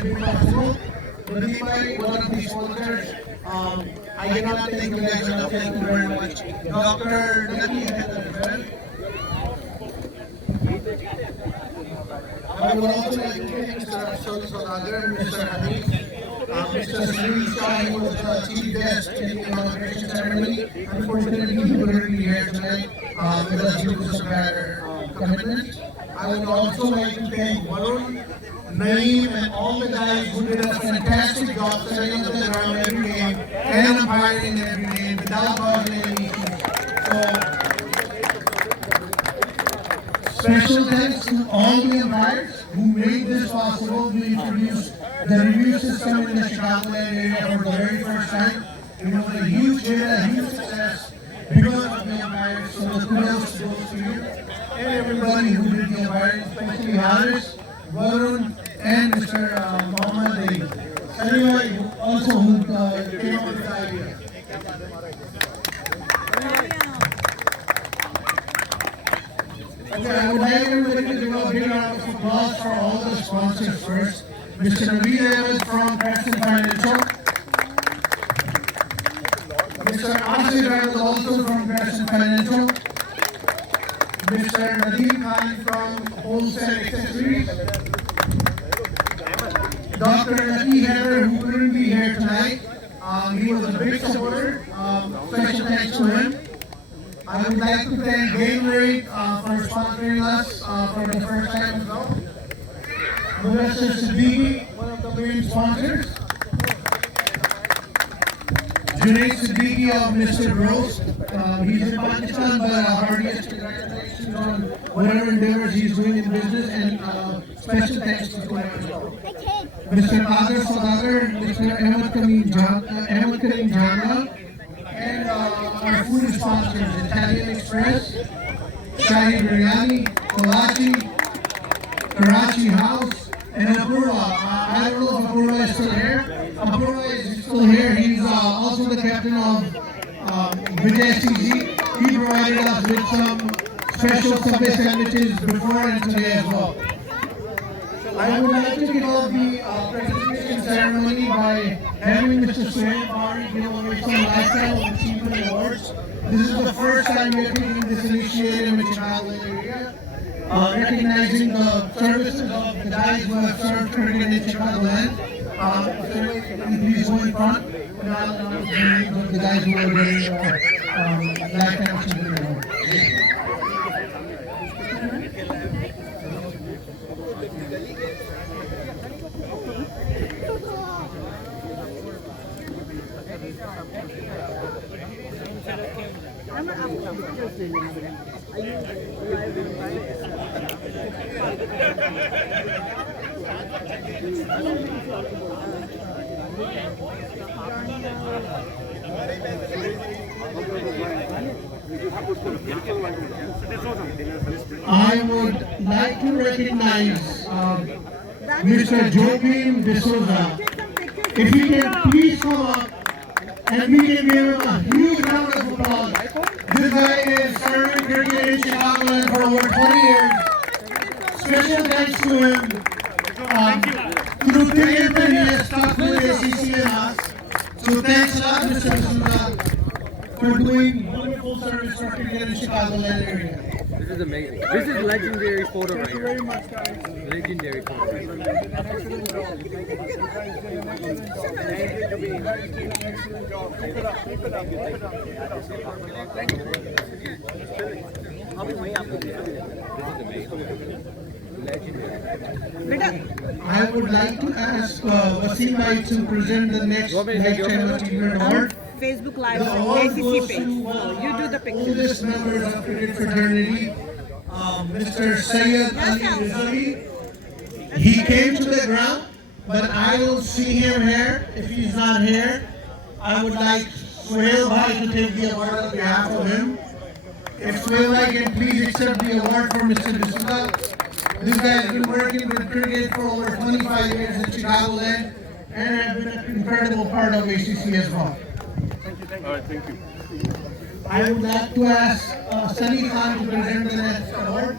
have been possible. Manipay, one of these sponsors. I cannot thank you guys enough. Thank you very much. Dr. Naki as well. I would also like to thank Mr. Ashok Salagar, Mr. Hanif, Mr. Sunil Shah, he was the chief guest in the inauguration ceremony. Unfortunately, he couldn't be here tonight because due to some other commitments. I would also like to thank Varun, Naeem, and all the guys who did a fantastic job setting up the ground every game and umpiring every game without causing any issues. So, special thanks to all the umpires who made this possible. We introduced the review system in the Chicagoland area for the very first time. It was a huge hit, a huge success because of the umpires. So the kudos goes to you and everybody who did the umpiring, especially Haris, Varun, and Mr. Mohammed Ali. Anyway, also who came up with the idea. Okay, I would like everybody to give a big round of applause for all the sponsors first. Mr. Naveed Ahmed from Crescent Financial. Mr. Asif Ahmed also from Crescent Financial. Mr. Nadeem Khan from Wholesale Accessories. Dr. Naki Heather, who couldn't be here tonight. He was a big supporter. Special thanks to him. I would like to thank Gatorade for sponsoring us for the first time as well. Mr. Siddiqui, one of the main sponsors. Junaid Siddiqui of Mr. Gross. He's in Pakistan, but heartiest congratulations on whatever endeavors he's doing in business, and special thanks to him as well. Mr. Kader Saudagar, Mr. Ahmed Kareem Jana, and our food sponsors, Italian Express, Shahi Biryani, Karachi House, and Apurva. I don't know if Apurva is still here. Apurva is still here. He's also the captain of Vijay CG. He provided us with some special Subway sandwiches before and today as well. I would like to kick off the presentation ceremony by having Mr. Suhail Bari give away some lifetime achievement awards. This is the first time we are taking this initiative in the Chicagoland area, recognizing the services of the guys who have served cricket in Chicagoland. Please go in front. And I'll announce the names of the guys who are getting lifetime achievement awards. I would like to recognize Mr. Jobin D'Souza. If he can please come up and we can give him a huge round of applause. This guy is serving cricket in Chicagoland for over 20 years. Special thanks to him. Through thick and thin, he has stuck with ACC and us. So thanks a lot, Mr. D'Souza, for doing wonderful service for cricket in Chicagoland area. This is amazing. This is legendary photo right here. Very much, guys. Legendary photo. Excellent job. You guys did an excellent job. Keep it up. Keep it up. Keep it up. Keep it up. Thank you. I would like to ask Wasim Bhai to present the next Lifetime Achievement Award. Facebook Live, The award ACC goes page. to You do the picture. oldest members of cricket fraternity, Mr. Sayyid Ali Rizvi. He came to the ground, but I will see him here. If he's not here, I would like Suhail Bhai to take the award on behalf of him. If Suhail Bhai can please accept the award for Mr. D'Souza. This guy has been working with cricket for over 25 years in Chicagoland and has been an incredible part of ACC as well. All right, thank you. I would like to ask Sunny Khan to present the next award.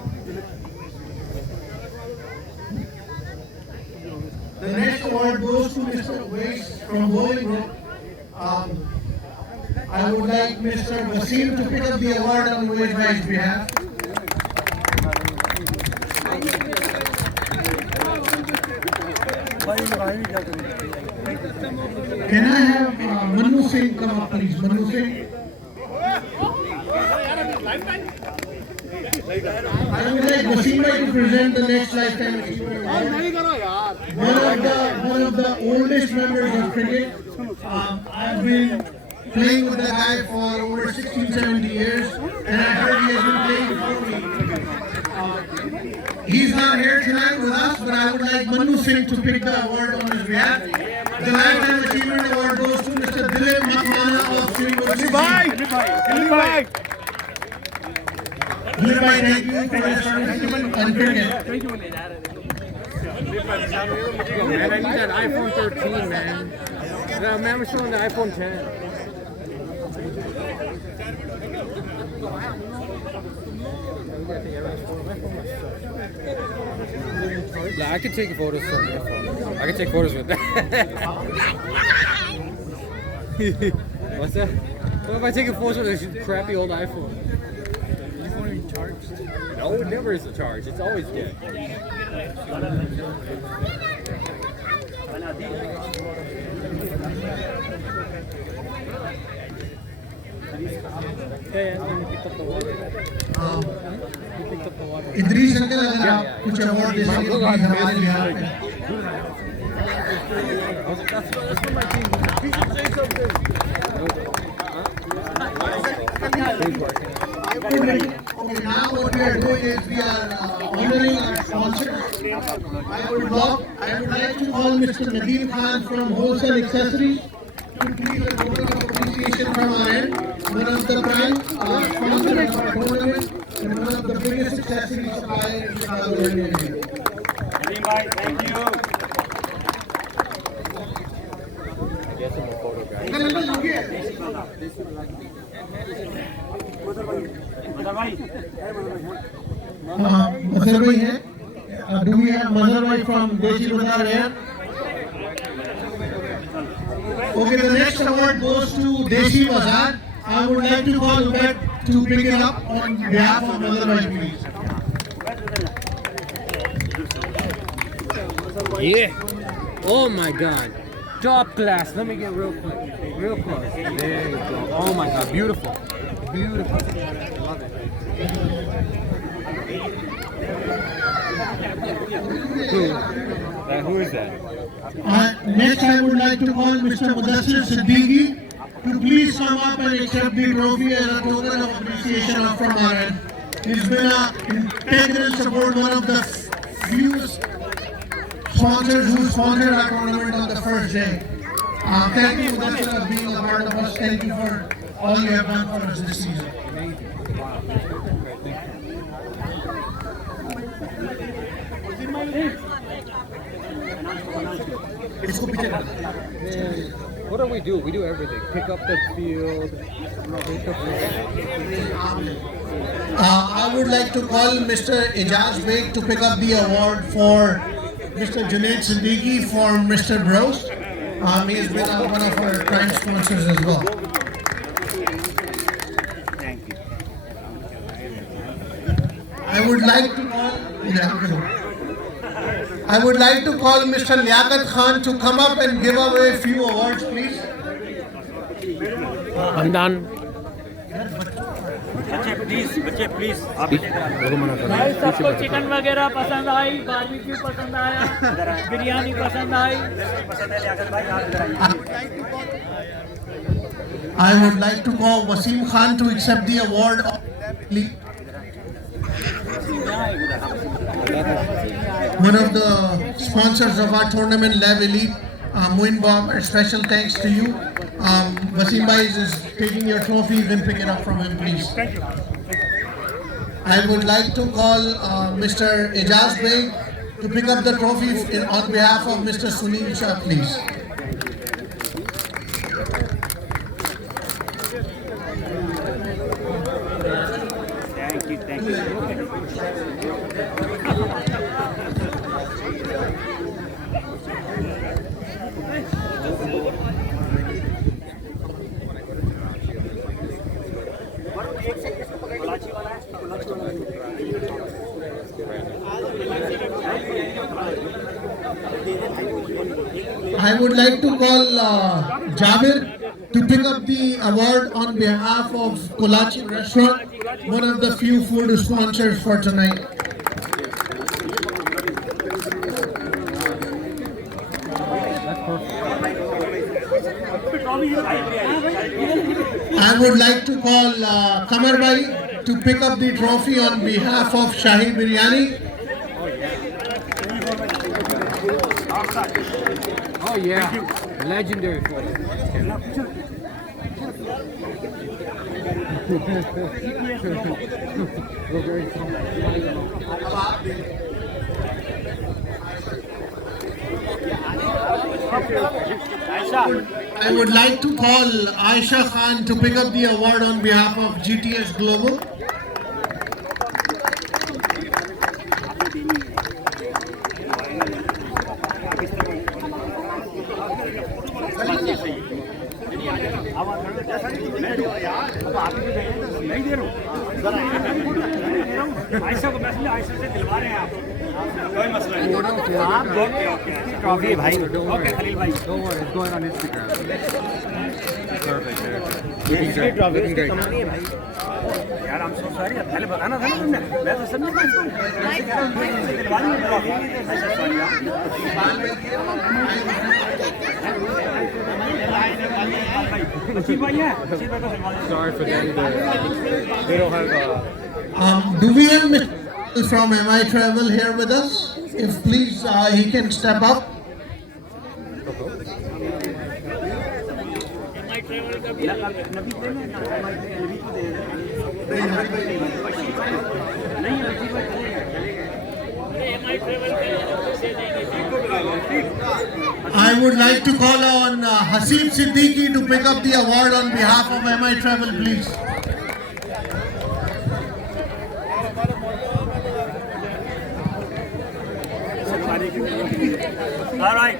The next award goes to Mr. Weiss from Bolingbrook. I would like Mr. Wasim to pick up the award on Weiss Bhai's behalf. Can I have Manu Singh come up, please? Manu Singh. I would like Wasim Bhai to present the next lifetime achievement award. One of the oldest members of cricket. I've been playing with the guy for over 16, 17 years, and I heard he has been playing before me. He's not here tonight with us, but I would like Manu Singh to pick the award on his behalf. The Lifetime Achievement Award goes to Mr. Dilip Makhwana of Sri Dilip Bhai, thank you for your service on cricket. Yo, man, I need that iPhone 13, man. Yeah, man, we're still on the iPhone 10. Yeah, I could take photos from your phone. I could take photos with that. What's that? What if I take a photo with this crappy old iPhone? Your phone ain't charged? No, it never is a charge. It's always dead. Idris uncle अगर आप कुछ award दे सकें तो please हमारे यहाँ पे Okay, now what we are doing is we are honoring our sponsors. I would like to call Mr. Nadeem Khan from Wholesale Accessories to please a token of appreciation from our end. One of the prime sponsors of our tournament and one of the biggest accessory suppliers in Chicago, Illinois. Thank you. I guess I'm a photo guy. Mazhar bhai hai? Do we have Mazhar bhai from Deshi Bazaar here? Okay, the next award goes to Deshi Bazaar. I would like to call Ubed to pick it up on behalf of Mazhar bhai, please. Yeah. Oh my God. Top class. Let me get real quick. Real close. There you go. Oh my God. Beautiful. Beautiful. Love it. Who is that? Next, I would like to call Mr. Mudassir Siddiqui to please come up and accept the trophy as a token of appreciation from our end. He's been an integral support, one of the few sponsors who sponsored our tournament on the first day. Thank you, Mudassir, for being a part of us. Thank you for all you have done for us this season. What do we do? We do everything. Pick up the field. I would like to call Mr. Ijaz Beg to pick up the award for Mr. Junaid Siddiqui for Mr. Bros. He has been one of our prime sponsors as well. Thank you. I would like to call Mr. Liaquat Khan to come up and give away a few awards, please. I'm done. बच्चे please भाई सबको chicken वगैरह पसंद आई, barbecue पसंद आया, बिरयानी पसंद आई। I would like to call Wasim Khan to accept the award. One of the sponsors of our tournament, Lev Elite, Moin Bob, a special thanks to you. Wasim Bhai is taking your trophy, you can pick it up from him, please. Thank you. I would like to call Mr. Ijaz Beg to pick up the trophy on behalf of Mr. Sunil Shah, please. Thank you. I would like to call Jabir to pick up the award on behalf of Kolachi Restaurant, one of the few food sponsors for tonight. I would like to call Kamar Bhai to pick up the trophy on behalf of Shahi Biryani. Oh yeah, legendary food. We're very I would like to call Aisha Khan to pick up the award on behalf of GTS Global. Ayesha को message Ayesha से दिलवा रहे हैं आप कोई मसला नहीं आप ओके भाई ओके खलील भाई Don't worry, it's going on Instagram. Perfect. ये ट्रॉफी इसकी कमानी है भाई यार हम सो सॉरी पहले बताना था ना तुमने मैं तो समझ नहीं दिलवा रही हूं ट्रॉफी अच्छी भाई है अच्छी भाई को दिलवा दे Sorry for them. They don't have. Do we have Mr. from MI Travel here with us? If please he can step up. I would like to call on Hasib Siddiqui to pick up the award on behalf of MI Travel, please. All right.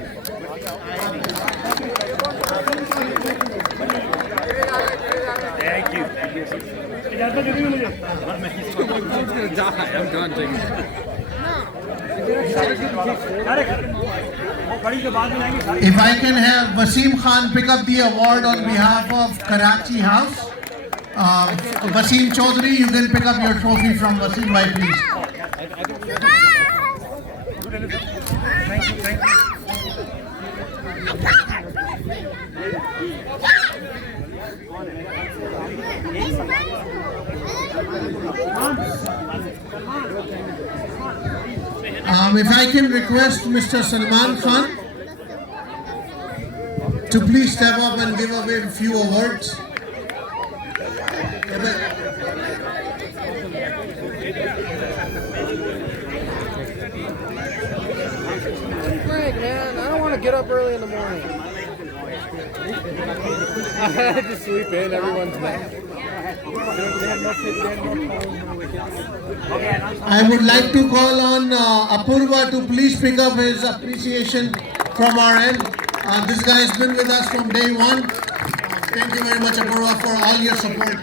Thank you. इजाज़त दे दीजिए मुझे। I'm gonna die. I'm done taking it. अरे वो खड़ी के बाद में आएंगे सारी। If I can have Wasim Khan pick up the award on behalf of Karachi House. Wasim Chaudhary, you can pick up your trophy from Wasim Bhai, please. Thank you, thank you. If I can request Mr. Salman Khan to please step up and give away a few awards. Frank, man, I don't want to get up early in the morning. I had to sleep in. Everyone's mad. I would like to call on Apurva to please pick up his appreciation from our end. This guy has been with us from day one. Thank you very much, Apurva, for all your support.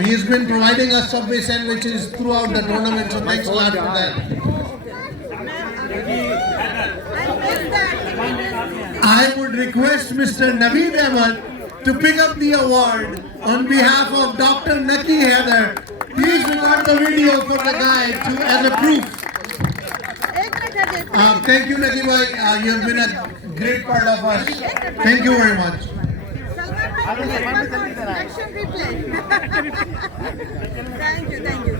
He has been providing us Subway sandwiches throughout the tournament, so thanks a lot for that. I would request Mr. Naveed Ahmed to pick up the award on behalf of Dr. Naki Heather. Please record the video for the guy as a proof. Thank you, Naki Bhai. You have been a great part of us. Thank you very much. Action replay. Thank you, thank you.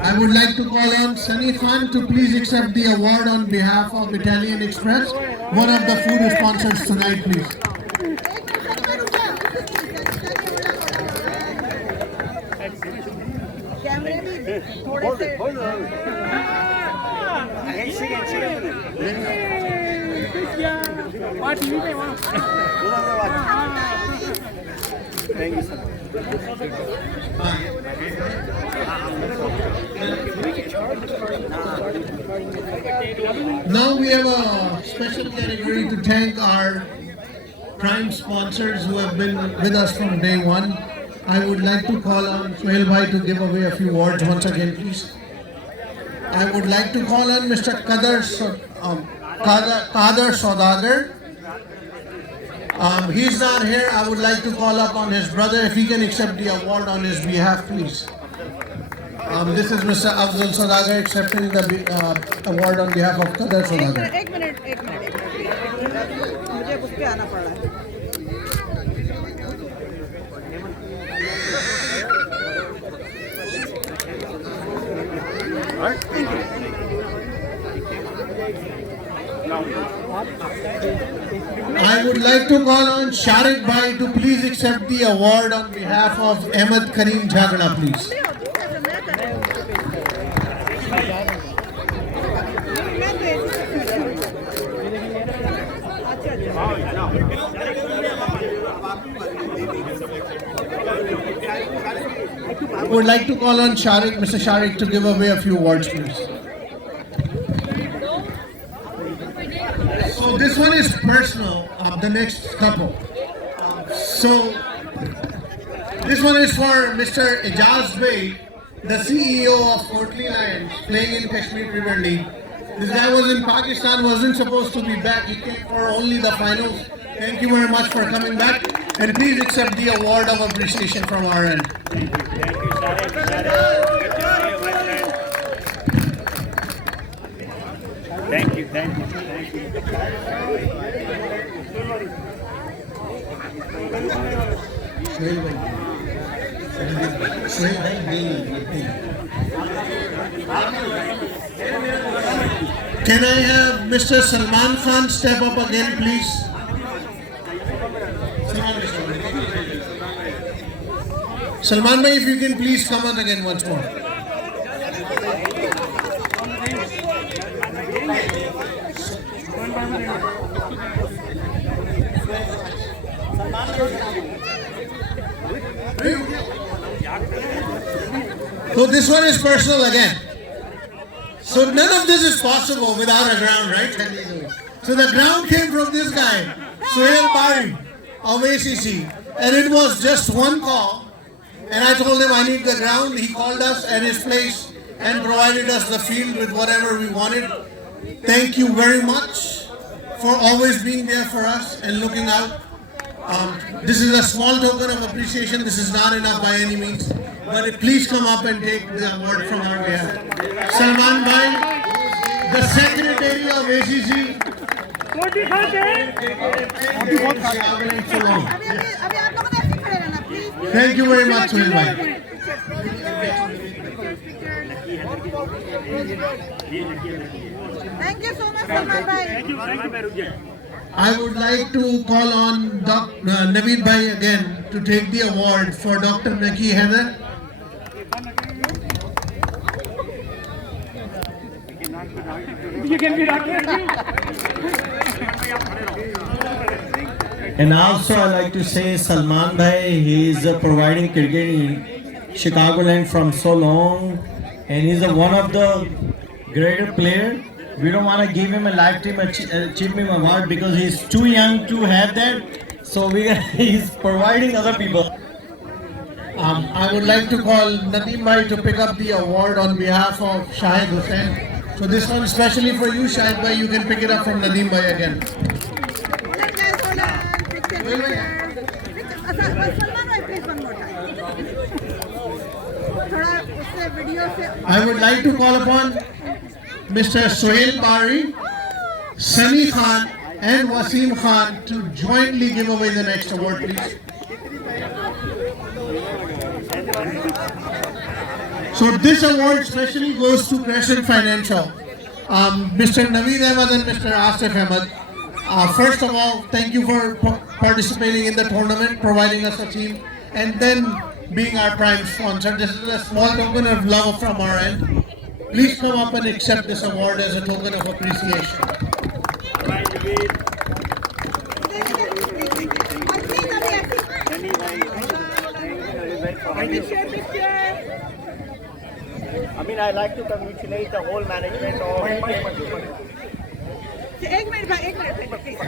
I would like to call on Sunny Khan to please accept the award on behalf of Italian Express, one of the food sponsors tonight, please. कैमरे भी थोड़े से Now we have a special category to thank our prime sponsors who have been with us from day one. I would like to call on Suhail Bhai to give away a few words once again, please. I would like to call on Mr. Kader Saudagar. He's not here. I would like to call up on his brother if he can accept the award on his behalf, please. This is Mr. Afzal Saudagar accepting the award on behalf of Kader Saudagar. एक minute मुझे उस पे आना पड़ रहा है. I would like to call on Sharik Bhai to please accept the award on behalf of Ahmed Kareem Jhagda, please. I would like to call on Sharik, Mr. Sharik, to give away a few words, please. So this one is personal, the next couple. So this one is for Mr. Ijaz Bey, the CEO of Courtly Lions, playing in Kashmir Premier League. This guy was in Pakistan, wasn't supposed to be back. He came for only the finals. Thank you very much for coming back. And please accept the award of appreciation from our end. Thank you. Can I have Mr. Salman Khan step up again, please? Salman bhai, if you can please come on again once more. So this one is personal again. So none of this is possible without a ground, right? So the ground came from this guy, Suhail Bhai of ACC, and it was just one call. And I told him I need the ground. He called us at his place and provided us the field with whatever we wanted. Thank you very much for always being there for us and looking out. This is a small token of appreciation. This is not enough by any means. But please come up and take the award from our behalf. Salman Bhai, the Secretary of ACC. अभी आप लोगों ने ऐसे खड़े रहना please. Thank you very much, Suhail Bhai. Thank you so much, Salman bhai. I would like to call on Naveed Bhai again to take the award for Dr. Naki Heather. And also I like to say Salman Bhai, he is providing cricket in Chicagoland from so long, and he's one of the greater player. We don't want to give him a lifetime achievement award because he's too young to have that. So he's providing other people. I would like to call Nadeem Bhai to pick up the award on behalf of Shahid Hussain. So this one especially for you, Shahid Bhai. You can pick it up from Nadeem Bhai again. Salman bhai, please one more time. थोड़ा उससे video से. I would like to call upon Mr. Suhail Bari, Sunny Khan and Wasim Khan to jointly give away the next award, please. So this award especially goes to Crescent Financial. Mr. Naveed Ahmed and Mr. Asif Ahmed. First of all, thank you for participating in the tournament, providing us a team, and then being our prime sponsor. This is a small token of love from our end. Please come up and accept this award as a token of appreciation. I mean, I like to congratulate the whole management of एक minute please.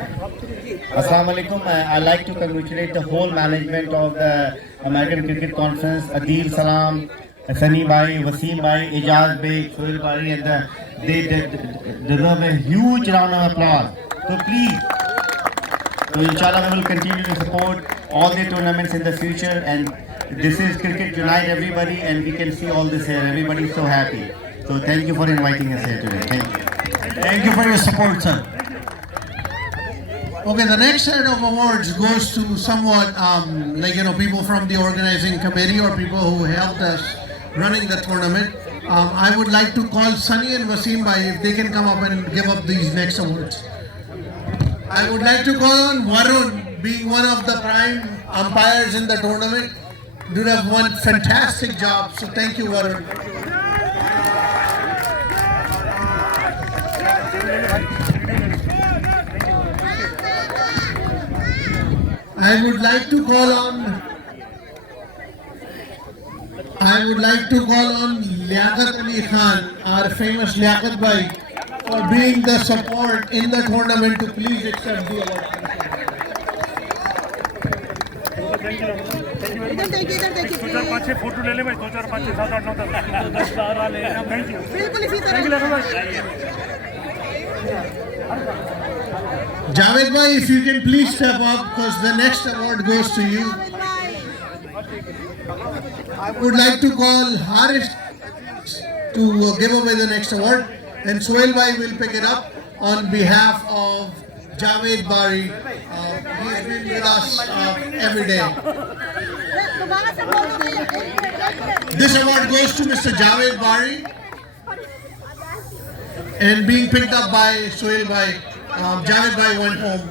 Assalamu alaikum. I'd like to congratulate the whole management of the American Cricket Conference, Adil Salam, Sunny Bhai, Wasim Bhai, Ijaz Bey, Sohail Bhai, and they deserve a huge round of applause. So please, so inshallah we will continue to support all the tournaments in the future, and this is Cricket Unite everybody, and we can see all this here. Everybody is so happy. So thank you for inviting us here today. Thank you. Thank you for your support, sir. Okay, the next set of awards goes to somewhat people from the organizing committee or people who helped us running the tournament. I would like to call Sunny and Wasim Bhai if they can come up and give up these next awards. I would like to call on Varun, being one of the prime umpires in the tournament. You have one fantastic job, so thank you, Varun. I would like to call on Liaquat Ali Khan, our famous Liaquat Bhai, for being the support in the tournament to please accept the award. दो चार पाँच छः photo ले ले भाई, 2 4 5 6 7 8 9 10 12 ले लेना। Thank you. बिल्कुल इसी थैंक यू तरह। भाई। Javed Bhai, if you can please step up because the next award goes to you. I would like to call Haris to give away the next award, and Sohail Bhai will pick it up on behalf of Javed Bari. He's been with us every day. दोबारा से बोल दो भैया। This award goes to Mr. Javed Bari, and being picked up by Sohail Bhai. Javed Bhai went home.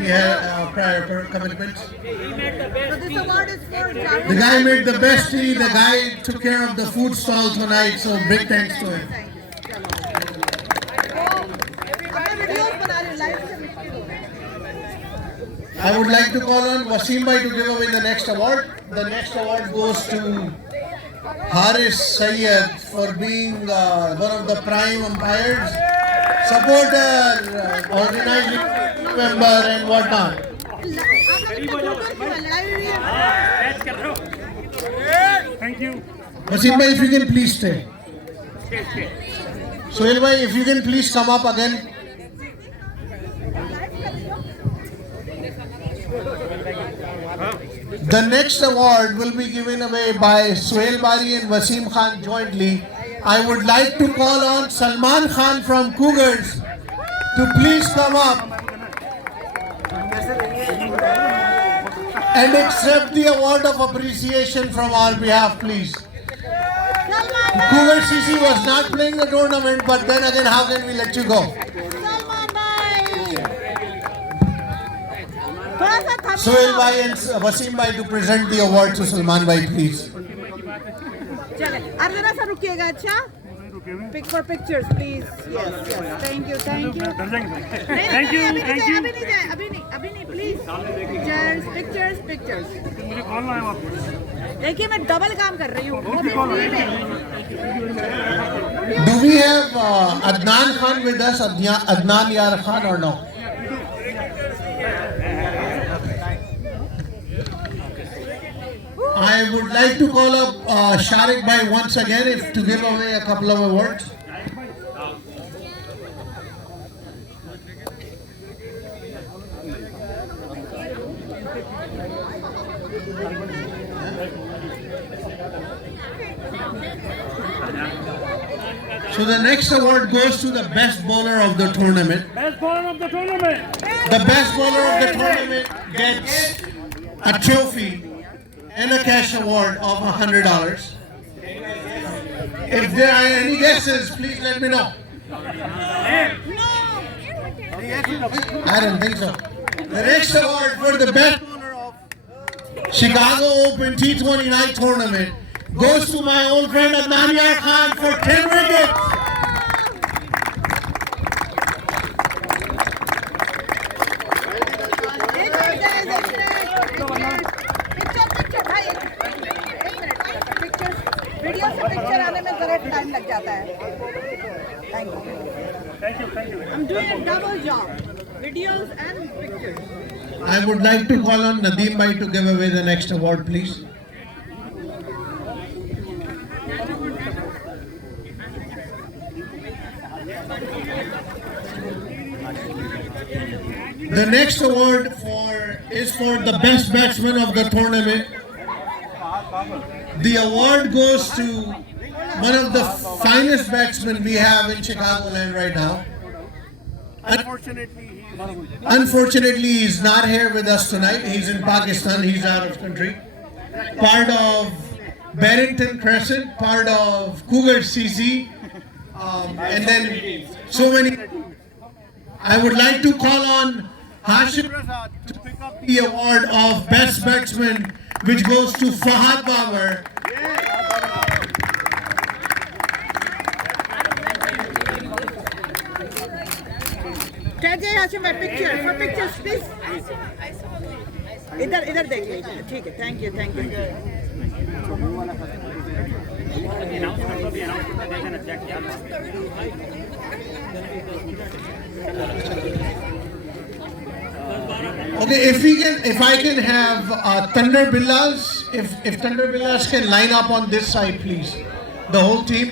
He had prior commitments. So this award is for Javed. The guy made the best tea. The guy took care of the food stall tonight. So big thanks to him. अपने videos बना रहे live से। I would like to call on Wasim Bhai to give away the next award. The next award goes to Haris Sayyed for being one of the prime umpires, supporter, organizing member, and whatnot. Thank you. Wasim Bhai, if you can please stay. Sohail Bhai, if you can please come up again. The next award will be given away by Sohail Bari and Wasim Khan jointly. I would like to call on Salman Khan from Cougars to please come up and accept the award of appreciation from our behalf, please. Cougar CC was not playing the tournament, but then again, how can we let you go? Sohail Bhai and Wasim Bhai to present the award to Salman Bhai, please. चले, अब जरा सा रुकिएगा, अच्छा? Pick for pictures, please. Yes, yes. Thank you, thank you. Thank you thank you. अभी नहीं, please. Pictures. मुझे call ना आया आपको। देखिए मैं डबल काम कर रही हूँ। वो भी free में। Do we have Adnan Khan with us, Adnan Yar Khan, or no? I would like to call up Sharik Bhai once again to give away a couple of awards. So the next award goes to the best bowler of the tournament. Best bowler of the tournament. The best bowler of the tournament gets a trophy and a cash award of $100. If there are any guesses, please let me know. I don't think so. The next award for the best bowler of Chicago Open T29 tournament goes to my old friend Adnan Yar Khan for 10 wickets. Video से picture आने में जरा time लग जाता है। Thank you. Thank you I'm doing a double job. Videos and pictures. I would like to call on Nadeem Bhai to give away the next award, please. The next award is for the best batsman of the tournament. The award goes to one of the finest batsmen we have in Chicagoland right now. Unfortunately, he's not here with us tonight. He's in Pakistan. He's out of country. Part of Barrington Crescent, part of Cougar CC, and then so many. I would like to call on Hashim Razak to pick up the award of Best Batsman, which goes to Fahad Babar. Tajay Hashim, my picture. For pictures, please. इधर देख लीजिए. ठीक है. Thank you. Okay, if I can have Thunder Billas, if Thunder Billas can line up on this side, please, the whole team.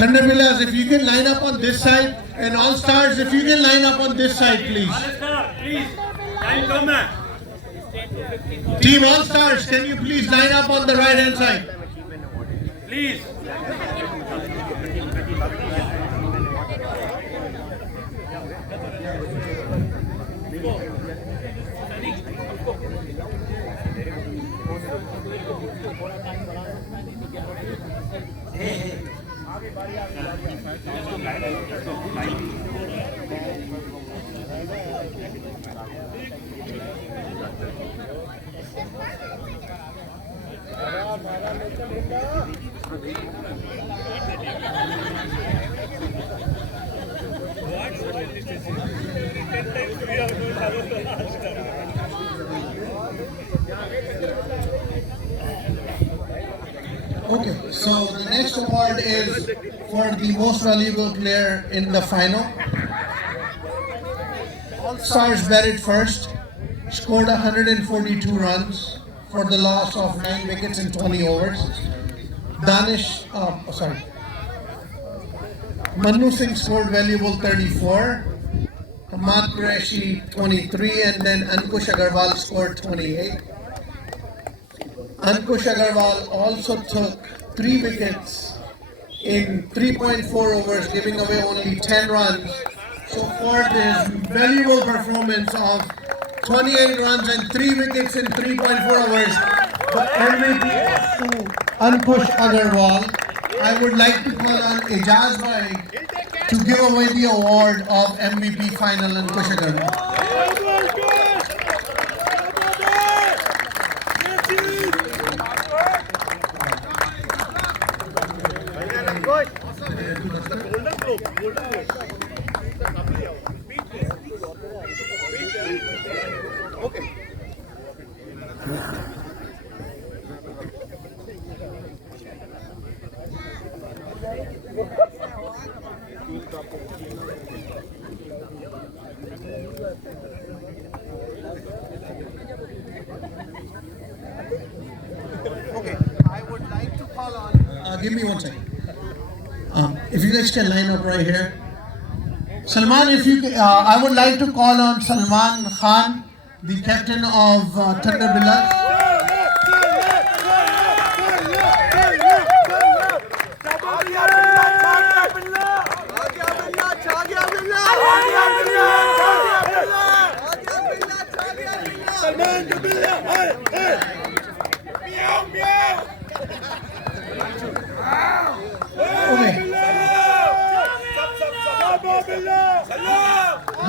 Thunder Billas, if you can line up on this side, and All Stars, if you can line up on this side, please. Team All Stars, can you please line up on the right hand side? Please. Okay, so the next award is for the most valuable player in the final. All Stars batted first, scored 142 runs for the loss of 9 wickets in 20 overs. Manu Singh scored valuable 34, Hamad Qureshi 23, and then Ankush Agarwal scored 28. Ankush Agarwal also took 3 wickets in 3.4 overs, giving away only 10 runs. So for this valuable performance of 28 runs and 3 wickets in 3.4 overs, the MVP goes to Ankush Agarwal. I would like to call on Ijaz Bhai to give away the award of MVP final, Ankush Agarwal. Okay, I would like to call on. Give me 1 second. If you guys can line up right here. Salman, if you, I would like to call on Salman Khan, the captain of Thunder Billas.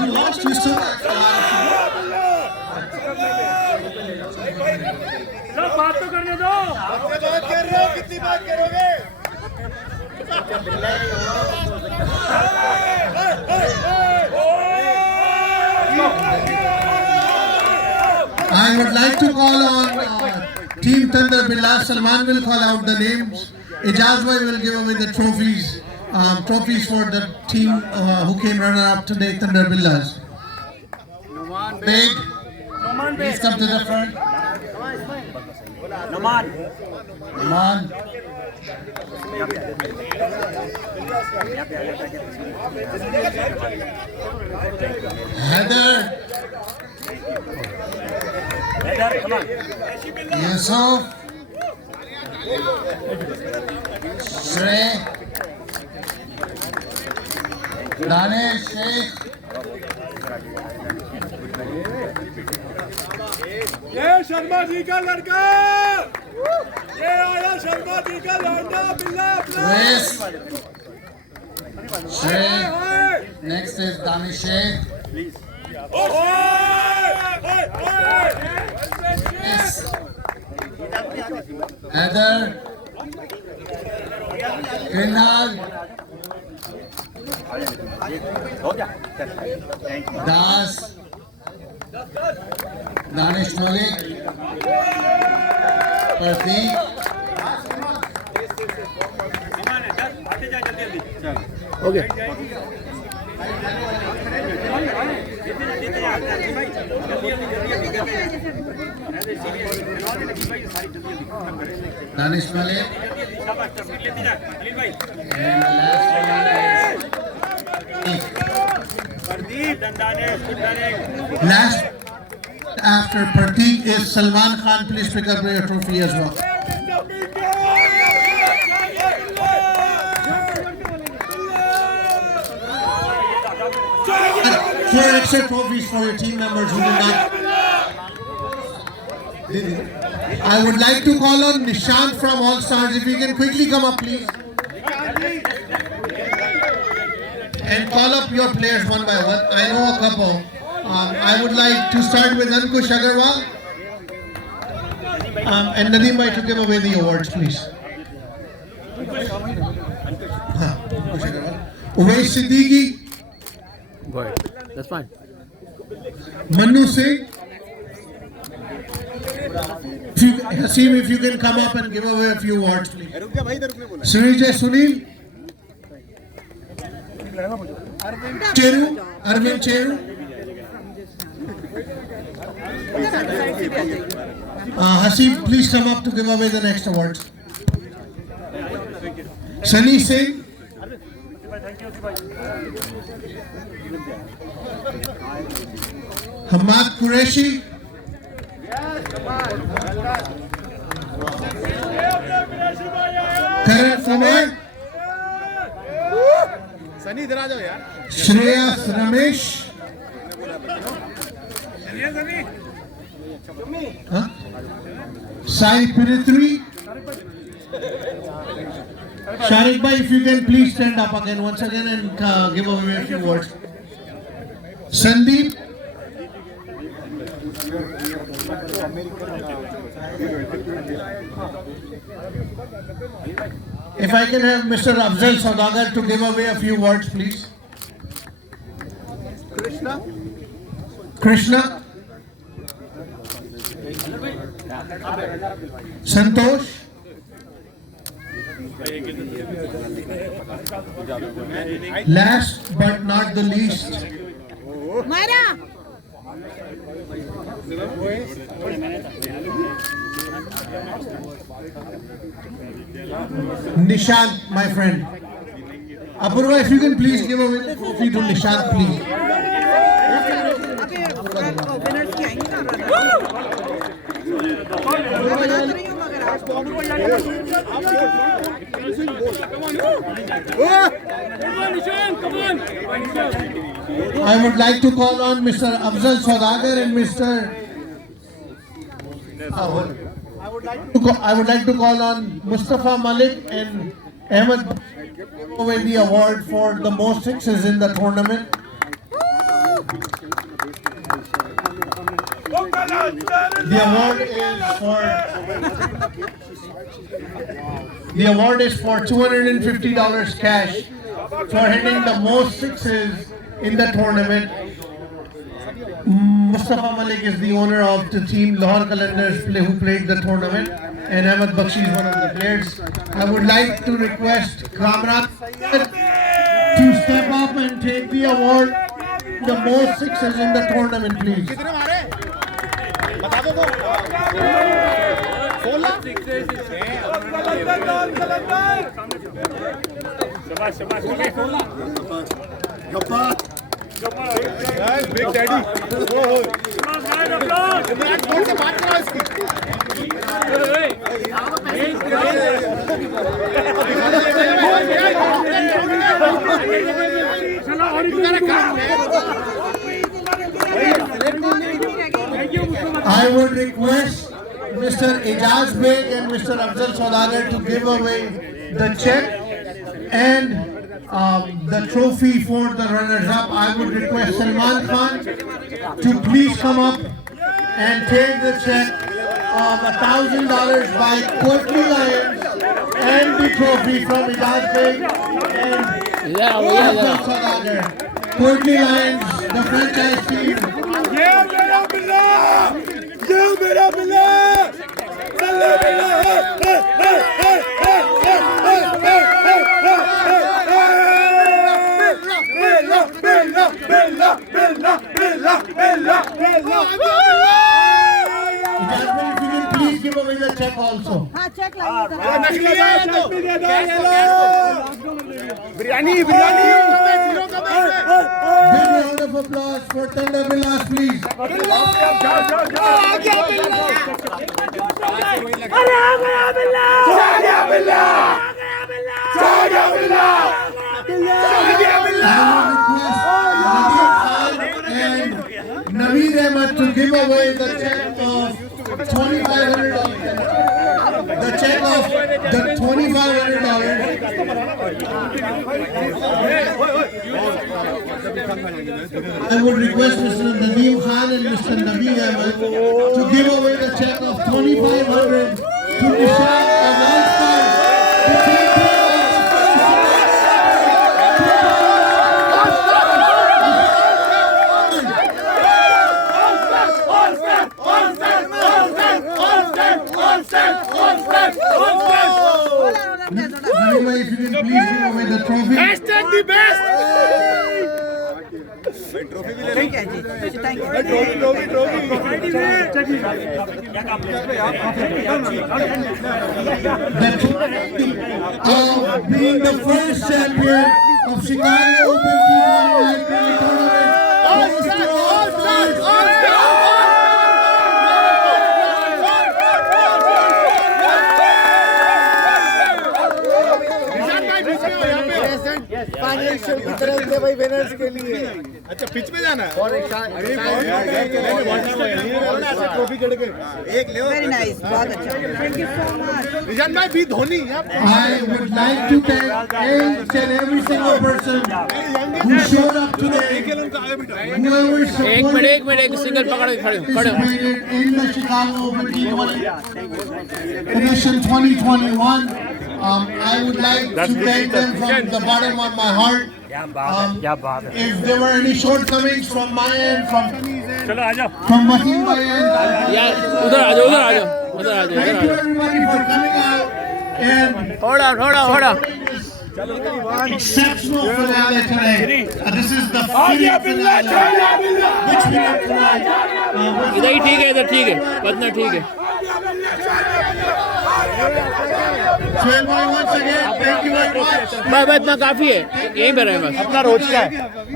You lost, you still got सब बात तो करने दो। आपसे बात कर रहे हो, कितनी बात करोगे? I would like to call on Team Thunder Billas. Salman will call out the names. Ijaz bhai will give away the trophies. Trophies for the team who came runner-up today, Thunder Billas. Big, please come to the front. Noman. Heather, Come on. Yusuf, Shrey, Danish, Sheikh, ये शर्मा जी का लड़का, ये आया शर्मा जी का लौंडा बिल्ला Wes, Shrey. Next is Danish Sheikh. Yes. Heather, Grinal, Das, Danish Malik, Prateek, Danish Malik, and the last one is last after Prateek is Salman Khan. Please pick up your trophy as well. 4 extra trophies for your team members who did not. I would like to call on Nishant from All Stars. If you can quickly come up, please. And call up your players one by one. I know a couple. I would like to start with Ankush Agarwal. And Nadeem bhai to give away the awards, please. Ankush Agarwal. Uwais Siddiqui. Go ahead. That's fine. Manu Singh. Haseem, if you can come up and give away a few awards, please. Srijay Sunil. Arvind Cheru. Haseem, please come up to give away the next awards. Sunny Singh. Hamad Qureshi. Karan Kumar. Shreyas Ramesh. Sai Piritri. Sharik bhai, if you can please stand up again once again and give away a few words. Sandeep. If I can have Mr. Afzal Saudagar to give away a few words, please. Krishna. Santosh. Last but not the least, Myra. Nishant, my friend. Apurva, if you can please give away the trophy to Nishant, please. Winners की आएंगी ना I would like to call on Mr. Afzal Saudagar and Mr. I would like to call on Mustafa Malik and Ahmed away the award for the most sixes in the tournament. The award is for $250 cash for hitting the most sixes in the tournament. Mustafa Malik is the owner of the team Lahore Qalandars who played the tournament, and Ahmed Bakshi is one of the players. I would like to request Kamran to step up and take the award, the most sixes in the tournament, please. Big Daddy. I would request Mr. Ijaz Beg and Mr. Afzal Saudagar to give away the check and the trophy for the runners-up. I would request Salman Khan to please come up and take the check of $1,000 by Courtney Lyons and the trophy from Ijaz Beg and Afzal Saudagar. Courtney Lyons, the franchise team. Yeah, mera billah! Salle billah! Please give away the check also. हाँ check लाइए biryani Big round of applause for Tanda Billas, please. Naveed Ahmed to give away the check of $2,500. The check of the $2,500. I would request Mr. Nadeem Khan and Mr. Naveed Ahmed to give away the check of $2,500 to Nishad Afghanistan. If you can please give away the trophy. Hashtag the best! ठीक है जी thank you Being the first champion of Chicago Open T20 financial की तरफ से भाई winners के लिए अच्छा पिच में जाना है और एक ट्रॉफी चढ़ के एक ले वेरी नाइस बहुत अच्छा थैंक यू सो मच निजान भाई भी Dhoni I would like to thank each and every single person who showed up today. Whoever supported एक मिनट सिंगल पकड़ के खड़े participated in the Chicago Open T20 Edition 2021. I would like to thank them from the bottom of my heart. If there were any shortcomings from my end, from Wasim my end, यार उधर आ जाओ thank you everybody for coming out and थोड़ा exceptional finale today. This is the finale which we have tonight. इधर ही ठीक है पतना ठीक है Swell boy, once again, thank you very much. बस इतना काफी है यहीं पे रहे बस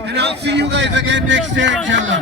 And I'll see you guys again next year, inshallah.